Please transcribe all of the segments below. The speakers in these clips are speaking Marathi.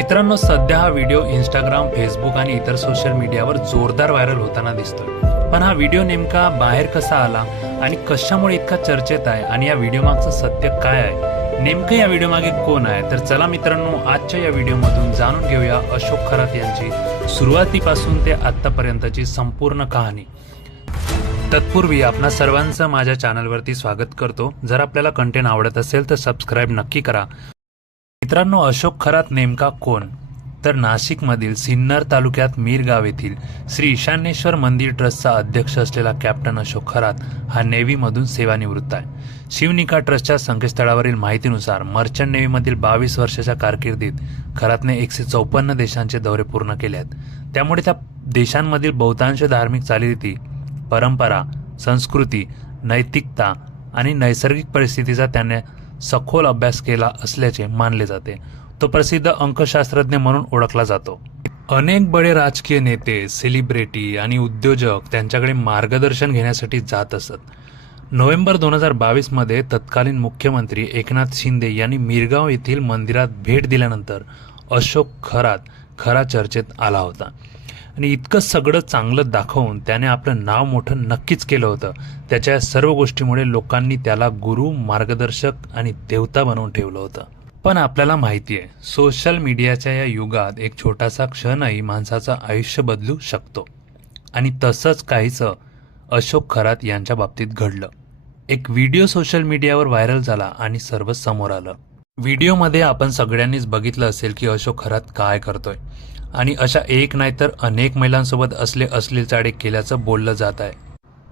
मित्रांनो, सध्या हा व्हिडिओ इंस्टाग्राम, फेसबुक आणि इतर सोशल मीडियावर जोरदार व्हायरल होताना दिसतोय। पण हा व्हिडिओ नेमका बाहेर कसा आला आणि कशामुळे इतका चर्चेत आहे आणि या व्हिडिओ मागचं सत्य काय आहे, नेमकं या व्हिडिओ मागे कोण आहे, तर चला मित्रांनो, आजच्या या व्हिडिओमधून जाणून घेऊया अशोक खरात यांची सुरुवातीपासून ते आतापर्यंतची संपूर्ण कहाणी। तत्पूर्वी आपणा सर्वांचं माझ्या चॅनलवरती स्वागत करतो। जर आपल्याला कंटेंट आवडत असेल तर सबस्क्राईब नक्की करा। मित्रांनो, अशोक खरात नेमका कोण? तर नाशिकमधील सिन्नर तालुक्यात मीरगाव येथील श्री ईशान्येश्वर मंदिर ट्रस्टचा अध्यक्ष असलेला कॅप्टन अशोक खरात हा नेव्हीमधून सेवानिवृत्त आहे। शिवनिका ट्रस्टच्या संकेतस्थळावरील माहितीनुसार मर्चंट नेव्हीमधील 22 वर्षाच्या कारकिर्दीत खरातने 154 देशांचे दौरे पूर्ण केले आहेत। त्यामुळे त्या देशांमधील बहुतांश धार्मिक चालीरीती, परंपरा, संस्कृती, नैतिकता आणि नैसर्गिक परिस्थितीचा त्याने सखोल अभ्यास केला असल्याचे मानले जाते। तो प्रसिद्ध अंकशास्त्रज्ञ म्हणून ओळखला जातो। अनेक बडे राजकीय नेते, सेलिब्रिटी आणि उद्योजक त्यांच्याकडे मार्गदर्शन घेण्यासाठी जात असत। नोव्हेंबर 2022 मध्ये तत्कालीन मुख्यमंत्री एकनाथ शिंदे यांनी मीरगाव येथील मंदिरात भेट दिल्यानंतर अशोक खरात खरा चर्चेत आला होता आणि इतकं सगळं चांगलं दाखवून त्याने आपलं नाव मोठं नक्कीच केलं होतं। त्याच्या सर्व गोष्टीमुळे लोकांनी त्याला गुरु, मार्गदर्शक आणि देवता बनवून ठेवलं होतं। पण आपल्याला माहिती आहे, सोशल मीडियाच्या या युगात एक छोटासा क्षणही माणसाचं आयुष्य बदलू शकतो आणि तसंच काहीसं अशोक खरात यांच्या बाबतीत घडलं। एक व्हिडिओ सोशल मीडियावर व्हायरल झाला आणि सर्व समोर आलं। व्हिडिओमध्ये आपण सगळ्यांनीच बघितलं असेल की अशोक खरात काय करतोय आणि अशा एक नाही तर अनेक महिलांसोबत असले अश्लील चाळे केल्याचं बोललं जात आहे।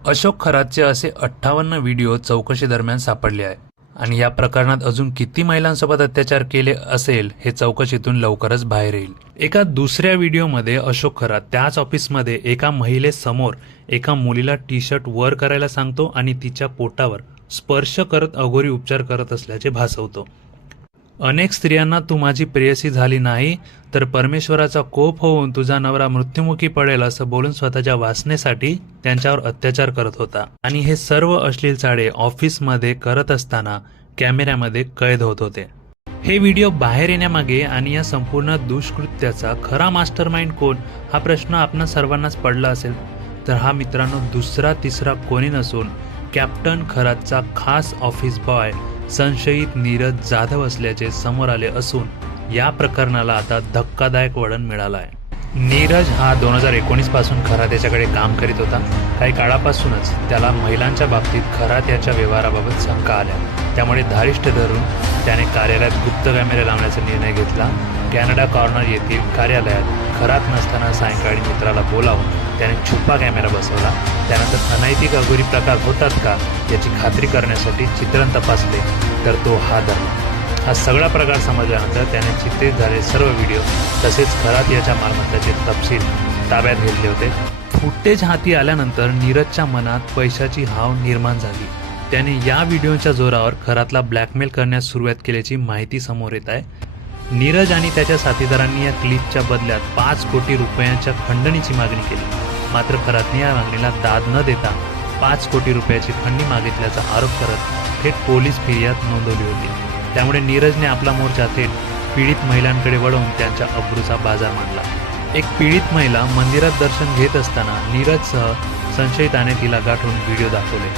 अशोक खरातचे असे 58 व्हिडिओ चौकशी दरम्यान सापडले आहे आणि या प्रकरणात अजून किती महिलांसोबत अत्याचार केले असेल हे चौकशीतून लवकरच बाहेर येईल। एका दुसऱ्या व्हिडिओमध्ये अशोक खरात त्याच ऑफिसमध्ये एका महिलेसमोर एका मुलीला टी शर्ट वर करायला सांगतो आणि तिच्या पोटावर स्पर्श करत अघोरी उपचार करत असल्याचे भासवतो। अनेक स्त्रियांना तू माझी प्रेयसी झाली नाही तर परमेश्वराचा कोप होऊन तुझा नवरा मृत्युमुखी पडेल असं बोलून स्वतःच्या वासनेसाठी त्यांच्यावर अत्याचार करत होता आणि हे सर्व अश्लील चाळे ऑफिसमध्ये करत असताना कॅमेऱ्यामध्ये कैद होत होते। हे व्हिडिओ बाहेर येण्यामागे आणि या संपूर्ण दुष्कृत्याचा खरा मास्टरमाइंड कोण हा प्रश्न आपणा सर्वांनाच पडला असेल। तर हा मित्रांनो दुसरा तिसरा कोणी नसून कॅप्टन खरातचा खास ऑफिस बॉय संशयित नीरज जाधव असल्याचे समोर आले असून या प्रकरणाला आता धक्कादायक वळण मिळालं आहे। नीरज हा 2019 पासून खरात याच्याकडे काम करीत होता। काही काळापासूनच त्याला महिलांच्या बाबतीत खरात याच्या व्यवहाराबाबत शंका आल्या, त्यामुळे धारिष्ट धरून त्याने कार्यालयात गुप्त कॅमेरे लावण्याचा निर्णय घेतला। कॅनडा कॉर्नर येथील कार्यालयात खरात नसताना सायंकाळी मित्राला बोलावून त्याने छुपा कॅमेरा बसवला। त्यानंतर अनैतिक अघोरी प्रकार होतात का याची खात्री करण्यासाठी चित्रण तपासले तर तो हा धरला। हा सगळा प्रकार समजल्यानंतर त्याने चित्रित झालेले सर्व व्हिडिओ तसेच खरात याच्या मालमत्तेचे तपशील ताब्यात घेतले होते। फुटेज हाती आल्यानंतर नीरजच्या मनात पैशाची हाव निर्माण झाली। त्याने या व्हिडिओच्या जोरावर खरातला ब्लॅकमेल करण्यास सुरुवात केल्याची माहिती समोर येत आहे। नीरज आणि त्याच्या साथीदारांनी या क्लिपच्या बदल्यात 5 कोटी रुपयांच्या खंडणीची मागणी केली, मात्र खरातने या मागणीला दाद न देता 5 कोटी रुपयाची खंडणी मागितल्याचा आरोप करत थेट पोलीस फिर्याद नोंदवली होती। त्यामुळे नीरजने आपला मोर्चा थेट पीडित महिलांकडे वळवून त्यांच्या अब्रूचा बाजार मांडला। एक पीडित महिला मंदिरात दर्शन घेत असताना नीरजसह संशयिताने तिला गाठून व्हिडिओ दाखवले।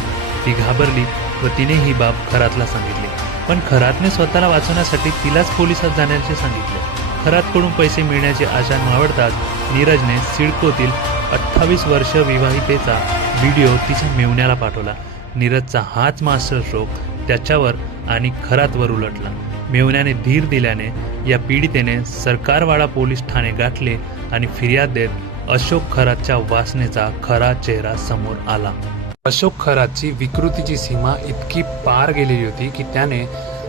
ती घाबरली व तिने ही बाब खरातला सांगितली, पण खरातने स्वतःला वाचवण्यासाठी तिलाच पोलिसात जाण्याचे सांगितले। खरातकडून पैसे मिळण्याची आशा मावळताच नीरजने सिडकोतील 28 वर्ष विवाहितेचा व्हिडिओ तिच्या मेव्हण्याला पाठवला। नीरजचा हाच मास्टर स्ट्रोक त्याच्यावर आणि खरातवर उलटला। मेव्हण्याने धीर दिल्याने या पीडितेने सरकारवाडा पोलीस ठाणे गाठले आणि फिर्याद देत अशोक खरातच्या वासनेचा खरा चेहरा समोर आला। अशोक खरातची विकृतीची सीमा इतकी पार गेलेली होती की त्याने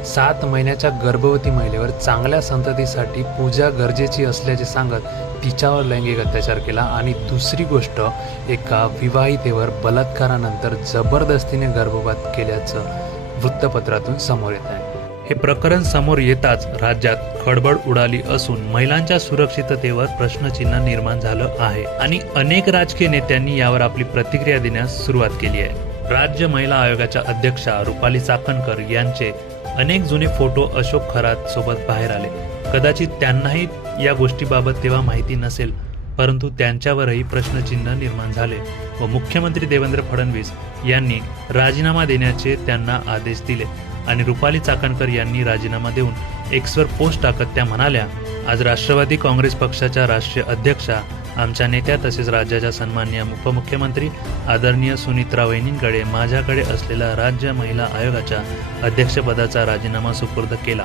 7 महिन्याच्या गर्भवती महिलेवर चांगल्या संततीसाठी पूजा गरजेची असल्याचे सांगत तिच्यावर लैंगिक अत्याचार केला आणि दुसरी गोष्ट एका विवाहितेवर बलात्कारानंतर जबरदस्तीने गर्भपात केल्याचं वृत्तपत्रातून समोर येत आहे। हे प्रकरण समोर येताच राज्यात खळबळ उडाली असून महिलांच्या सुरक्षिततेवर प्रश्नचिन्ह निर्माण झालं आहे आणि अनेक राजकीय नेत्यांनी यावर आपली प्रतिक्रिया देण्यास सुरुवात केली आहे। राज्य महिला आयोगाच्या अध्यक्षा रुपाली चाकणकर यांचे अनेक जुने फोटो अशोक खरात सोबत बाहेर आले। कदाचित त्यांनाही या गोष्टीबाबत तेव्हा माहिती नसेल, परंतु त्यांच्यावरही प्रश्नचिन्ह निर्माण झाले व मुख्यमंत्री देवेंद्र फडणवीस यांनी राजीनामा देण्याचे त्यांना आदेश दिले आणि रुपाली चाकणकर यांनी राजीनामा देऊन एक्सवर पोस्ट टाकत त्या म्हणाल्या, आज राष्ट्रवादी काँग्रेस पक्षाच्या राष्ट्रीय अध्यक्षा, आमच्या नेत्या तसेच राज्याच्या सन्माननीय उपमुख्यमंत्री आदरणीय सुनित्रा वहिनींकडे माझ्याकडे असलेला राज्य महिला आयोगाच्या अध्यक्षपदाचा राजीनामा सुपूर्द केला.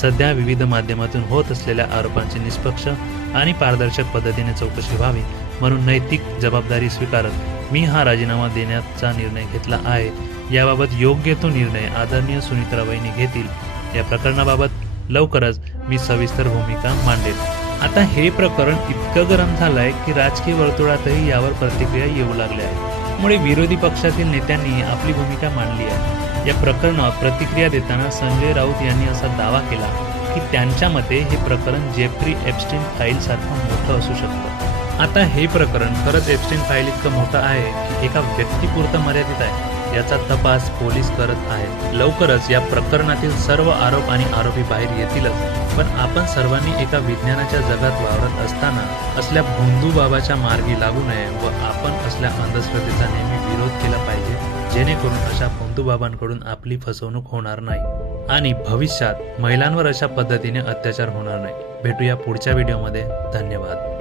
सध्या विविध माध्यमातून होत असलेल्या आरोपांची निष्पक्ष आणि पारदर्शक पद्धतीने चौकशी व्हावी म्हणून नैतिक जबाबदारी स्वीकारत मी हा राजीनामा देण्याचा निर्णय घेतला आहे. याबाबत योग्य तो निर्णय आदरणीय सुनित्रा वहिनी घेतील. या प्रकरणाबाबत लवकरच मी सविस्तर भूमिका मांडेल. आता हे प्रकरण इतकं गरम झालंय की राजकीय वर्तुळातही यावर प्रतिक्रिया येऊ लागल्या आहेत. त्यामुळे विरोधी पक्षातील नेत्यांनी आपली भूमिका मांडली आहे. या प्रकरणावर प्रतिक्रिया देताना संजय राऊत यांनी असा दावा केला की त्यांच्या मते हे प्रकरण जेफ्री एप्स्टीन फाईल सारखं मोठं असू शकतं. आता हे प्रकरण खरंच एप्स्टीन फाईल इतकं मोठं आहे की एका व्यक्तीपुरतं मर्यादित आहे याचा तपास पोलीस करत आहेत. लवकरच या प्रकरणातील सर्व आरोप आणि आरोपी बाहेर येतीलच. पण आपण सर्वांनी एका विज्ञानाच्या जगात वावरत असताना असल्या भोंदू बाबाच्या मार्गी लागू नये व आपण असल्या अंधश्रद्धेचा नेहमी विरोध केला पाहिजे, जेणेकरून अशा भोंदू बाबांकडून आपली फसवणूक होणार नाही आणि भविष्यात महिलांवर अशा पद्धतीने अत्याचार होणार नाही. भेटूया पुढच्या व्हिडिओमध्ये. धन्यवाद.